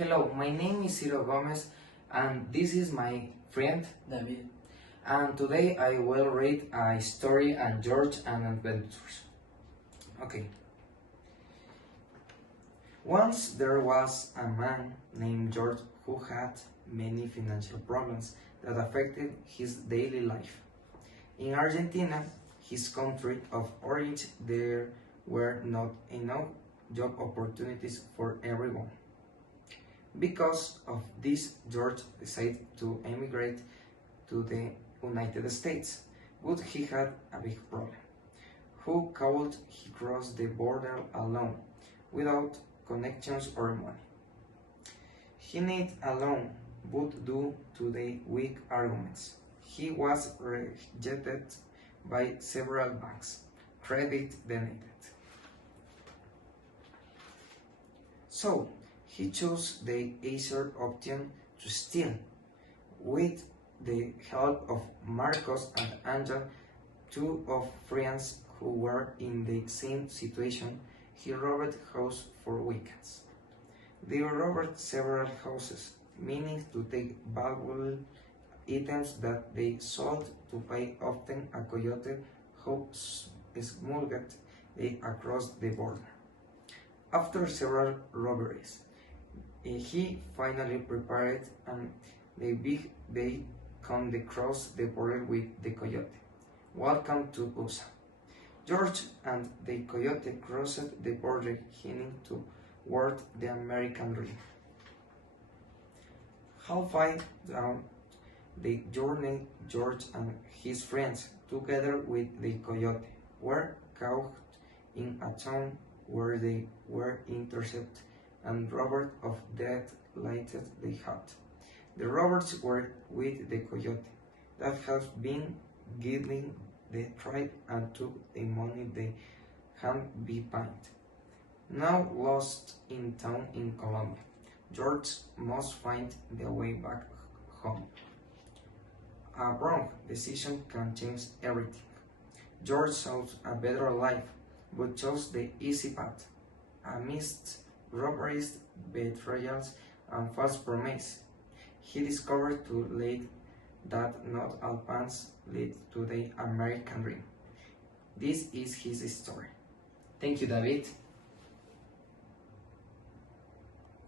Hello, my name is Ciro Gomez and this is my friend David. and today I will read a story and George and Adventures. Okay. Once there was a man named George who had many financial problems that affected his daily life. In Argentina, his country of origin, there were not enough job opportunities for everyone. Because of this, George decided to emigrate to the United States, but he had a big problem. How could he cross the border alone, without connections or money? He needed a loan, but due to the weak arguments, he was rejected by several banks. Credit denied. So, he chose the easier option to steal. With the help of Marcos and Angel, two of friends who were in the same situation, he robbed houses for weekends. They robbed several houses, meaning to take valuable items that they sold to pay often a coyote who smuggled them across the border. After several robberies, he finally prepared and the big day come to cross the border with the coyote. Welcome to USA. George and the coyote crossed the border heading toward the American dream. Halfway down the journey, George and his friends, together with the coyote, were caught in a town where they were intercepted and robbed of death lighted the hut. The robbers were with the coyote that had been guiding the tribe and took the money they had been paid. Now lost in town in Colombia, George must find the way back home. A wrong decision can change everything. George sought a better life, but chose the easy path. Amidst robberies, betrayals, and false promises, he discovered too late that not all paths lead to the American dream. This is his story. Thank you, David.